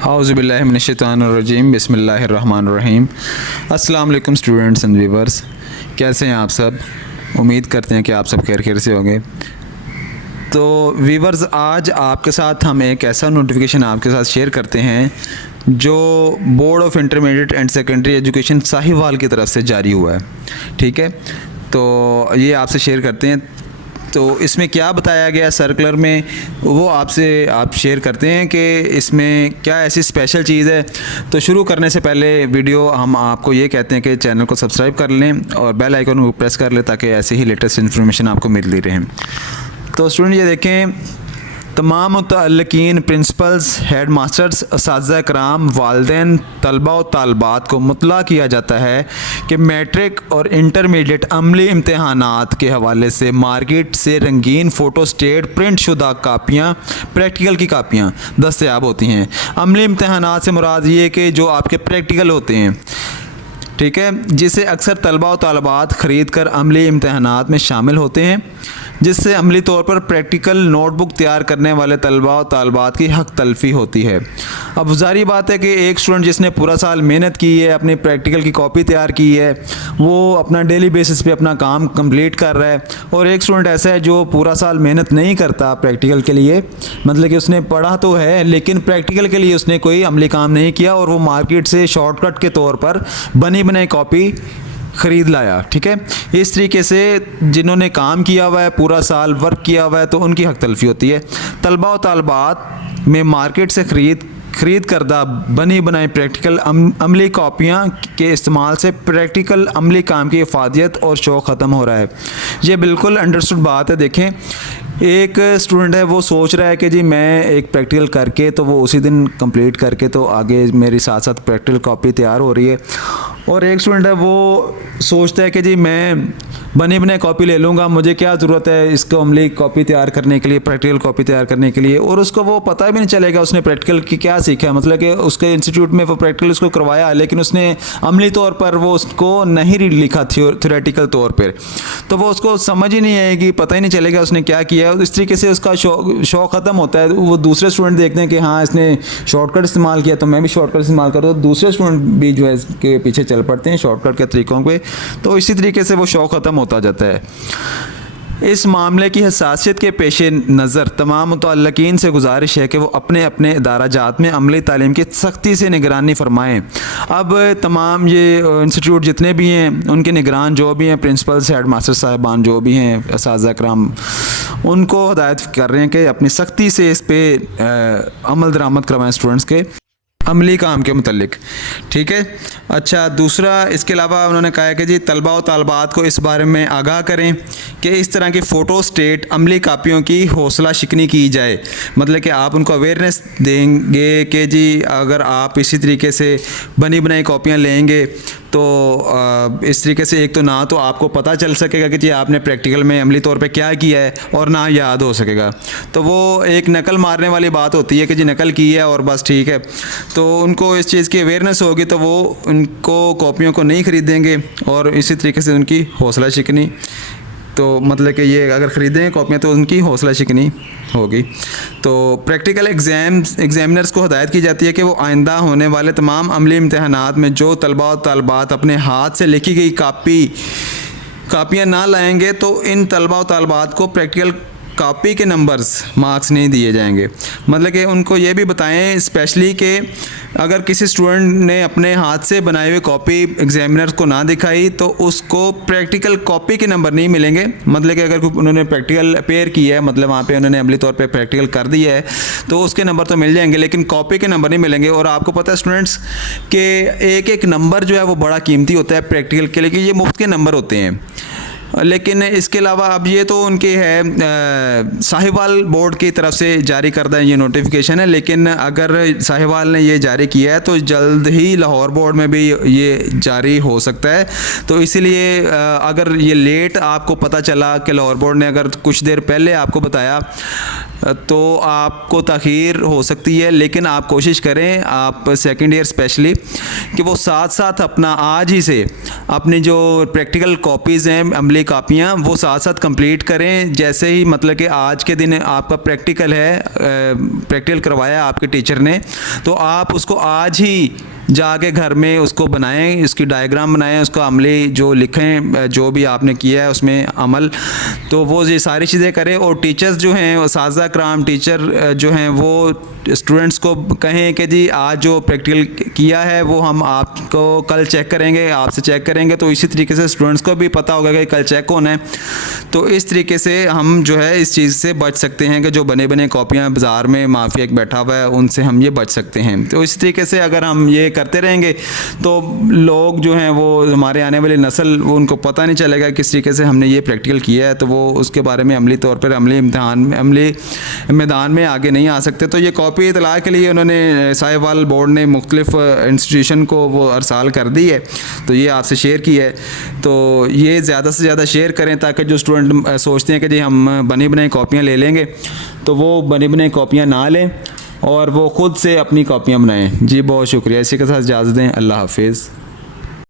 औज़ुबिल्लाहि मिनश्शैतानिर्रजीम बिस्मिल्लाहिर्रहमानिर्रहीम। अस्सलाम वालेकुम स्टूडेंट्स एंड व्यूवर्स, कैसे हैं आप सब। उम्मीद करते हैं कि आप सब खैर से होंगे। तो व्यूवर्स, आज आपके साथ हम एक ऐसा नोटिफिकेशन आपके साथ शेयर करते हैं जो board of intermediate and secondary education Sahiwal की तरफ से जारी हुआ है। ठीक है, तो ये आपसे शेयर करते हैं। तो इसमें क्या बताया गया सर्कुलर में, वो आप शेयर करते हैं कि इसमें क्या ऐसी स्पेशल चीज़ है। तो शुरू करने से पहले वीडियो हम आपको ये कहते हैं कि चैनल को सब्सक्राइब कर लें और बेल आइकन को प्रेस कर लें ताकि ऐसे ही लेटेस्ट इन्फॉर्मेशन आपको मिलती रहे। तो स्टूडेंट ये देखें, तमाम मुतअल्लिकीन प्रिंसिपल्स, हेड मास्टर्स, असातिज़ा कराम, वालिदैन, तलबा और तालबात को मुतला किया जाता है कि मैट्रिक और इंटरमीडिएट अमली इम्तहानात के हवाले से मार्केट से रंगीन फ़ोटो स्टेट प्रिंट शुदा कापियाँ, प्रैक्टिकल की कापियाँ दस्तयाब होती हैं। अमली इम्तहानात से मुराद ये कि जो आपके प्रैक्टिकल होते हैं, ठीक है, जिसे अक्सर तलबा और तालबात ख़रीद कर अमली इम्तहानात में शामिल होते हैं, जिससे अमली तौर पर प्रैक्टिकल नोटबुक तैयार करने वाले तलबा और तालबात की हक़ तलफ़ी होती है। अब ज़ाहिर बात है कि एक स्टूडेंट जिसने पूरा साल मेहनत की है, अपनी प्रैक्टिकल की कॉपी तैयार की है, वो अपना डेली बेसिस पे अपना काम कंप्लीट कर रहा है, और एक स्टूडेंट ऐसा है जो पूरा साल मेहनत नहीं करता प्रैक्टिकल के लिए, मतलब कि उसने पढ़ा तो है लेकिन प्रैक्टिकल के लिए उसने कोई अमली काम नहीं किया, और वो मार्केट से शॉर्टकट के तौर पर बनी बनाई कॉपी ख़रीद लाया। ठीक है, इस तरीके से जिन्होंने काम किया हुआ है, पूरा साल वर्क किया हुआ है, तो उनकी हक़ तलफ़ी होती है। तलबा और तालबात में मार्केट से ख़रीद करदा बनी बनाई प्रैक्टिकल अमली कॉपियाँ के इस्तेमाल से प्रैक्टिकल अमली काम की इफ़ादियत और शौक़ ख़त्म हो रहा है। ये बिल्कुल अंडरस्टूड बात है। देखें, एक स्टूडेंट है, वो सोच रहा है कि जी मैं एक प्रैक्टिकल करके तो वो उसी दिन कंप्लीट करके तो आगे मेरी साथ साथ प्रैक्टिकल कॉपी तैयार हो रही है, और एक स्टूडेंट है वो सोचता है कि जी मैं बने बनाए कॉपी ले लूँगा, मुझे क्या ज़रूरत है इसको अमली कॉपी तैयार करने के लिए, प्रैक्टिकल कॉपी तैयार करने के लिए, और उसको वो पता भी नहीं चलेगा उसने प्रैक्टिकल की क्या सीखा है। मतलब कि उसके इंस्टीट्यूट में वो प्रैक्टिकल उसको करवाया लेकिन उसने अमली तौर पर वो उसको नहीं लिखा थ्योरेटिकल तौर पर, तो वो उसको समझ ही नहीं आएगी, पता ही नहीं चलेगा उसने क्या किया है। इस तरीके से उसका शौक़ ख़त्म होता है। वो दूसरे स्टूडेंट देखते हैं कि हाँ इसने शॉर्टकट इस्तेमाल किया तो मैं भी शॉर्टकट इस्तेमाल करूँ, तो दूसरे स्टूडेंट भी जो है इसके पीछे चल पड़ते हैं शॉर्टकट के तरीक़ों पे, तो इसी तरीके से वो शौक़ ख़त्म होता जाता है। इस मामले की हसासियत के पेश नज़र तमाम मुतअल्लिकीन से गुजारिश है कि वो अपने अपने इदारा-जात में अमली तालीम की सख्ती से निगरानी फरमाएँ। अब तमाम ये इंस्टीट्यूट जितने भी हैं उनके निगरान जो भी हैं, प्रिंसिपल्स, हेड मास्टर साहिबान जो भी हैं, असातिज़ा कराम, उनको हदायत कर रहे हैं कि अपनी सख्ती से इस पर अमल दरामद करवाएँ स्टूडेंट्स के अमली काम के मुतल्लिक। ठीक है, अच्छा, दूसरा इसके अलावा उन्होंने कहा है कि जी तलबा और तालबात को इस बारे में आगाह करें कि इस तरह की फ़ोटो स्टेट अमली कापियों की हौसला शिकनी की जाए। मतलब कि आप उनको अवेयरनेस देंगे कि जी अगर आप इसी तरीके से बनी बनाई कॉपियाँ लेंगे तो इस तरीके से एक तो ना तो आपको पता चल सकेगा कि जी आपने प्रैक्टिकल में अमली तौर पे क्या किया है, और ना याद हो सकेगा। तो वो एक नकल मारने वाली बात होती है कि जी नकल की है और बस ठीक है, तो उनको इस चीज़ की अवेयरनेस होगी तो वो उनको कॉपियों को नहीं ख़रीदेंगे, और इसी तरीके से उनकी हौसला शिकनी, तो मतलब कि ये अगर ख़रीदें कॉपियाँ तो उनकी हौसला शिकनी होगी। तो प्रैक्टिकल एग्ज़ामिनर्स को हदायत की जाती है कि वो आइंदा होने वाले तमाम अमली इम्तहानात में जो तलबा और तालबात अपने हाथ से लिखी गई कापियाँ ना लाएंगे तो इन तलबा और तालबात को प्रैक्टिकल कॉपी के नंबर्स मार्क्स नहीं दिए जाएंगे। मतलब कि उनको ये भी बताएं स्पेशली कि अगर किसी स्टूडेंट ने अपने हाथ से बनाई हुई कॉपी एग्जामिनर को ना दिखाई तो उसको प्रैक्टिकल कॉपी के नंबर नहीं मिलेंगे। मतलब कि अगर उन्होंने प्रैक्टिकल अपेयर किया है, मतलब वहाँ पे उन्होंने अमली तौर पे प्रैक्टिकल कर दिया है, तो उसके नंबर तो मिल जाएंगे लेकिन कॉपी के नंबर नहीं मिलेंगे। और आपको पता है स्टूडेंट्स कि एक एक नंबर जो है वो बड़ा कीमती होता है प्रैक्टिकल के लिए, कि ये मुफ्त के नंबर होते हैं। लेकिन इसके अलावा अब ये तो उनके है साहिवाल बोर्ड की तरफ से जारी करदा ये नोटिफिकेशन है, लेकिन अगर साहिवाल ने ये जारी किया है तो जल्द ही लाहौर बोर्ड में भी ये जारी हो सकता है। तो इसीलिए अगर ये लेट आपको पता चला कि लाहौर बोर्ड ने अगर कुछ देर पहले आपको बताया तो आपको ताख़ीर हो सकती है, लेकिन आप कोशिश करें, आप सेकंड ईयर स्पेशली, कि वो साथ साथ अपना आज ही से अपनी जो प्रैक्टिकल कॉपीज़ हैं, अमली कापियाँ, वो साथ साथ कंप्लीट करें। जैसे ही मतलब कि आज के दिन आपका प्रैक्टिकल है, प्रैक्टिकल करवाया आपके टीचर ने, तो आप उसको आज ही जाके घर में उसको बनाएं, इसकी डायग्राम बनाएं, उसका अमली जो लिखें, जो भी आपने किया है उसमें अमल, तो वो ये सारी चीज़ें करें। और टीचर्स जो हैं, उस्ताज़ा कराम टीचर जो हैं, वो स्टूडेंट्स को कहें कि जी आज जो प्रैक्टिकल किया है वो हम आपको कल चेक करेंगे, आपसे चेक करेंगे। तो इसी तरीके से स्टूडेंट्स को भी पता होगा कि कल चेक होना है। तो इस तरीके से हम जो है इस चीज़ से बच सकते हैं कि जो बने बने कॉपियाँ बाज़ार में माफिया बैठा हुआ है, उनसे हम ये बच सकते हैं। तो इस तरीके से अगर हम ये करते रहेंगे तो लोग जो हैं, वो हमारे आने वाली नस्ल, वो उनको पता नहीं चलेगा किस तरीके से हमने ये प्रैक्टिकल किया है, तो वो उसके बारे में अमली तौर पर अमली मैदान में आगे नहीं आ सकते। तो ये कॉपी इतला के लिए उन्होंने साहिवाल बोर्ड ने मुख्तलिफ इंस्टीट्यूशन को वो अरसाल कर दी है, तो ये आपसे शेयर की है। तो ये ज़्यादा से ज़्यादा शेयर करें, ताकि जो स्टूडेंट सोचते हैं कि जी हम बनी बनाई कॉपियाँ ले लेंगे, तो वो बनी बनाई कॉपियाँ ना लें और वो ख़ुद से अपनी कॉपियाँ बनाएं। जी बहुत शुक्रिया। इसी के साथ इजाज़त दें। अल्लाह हाफिज़।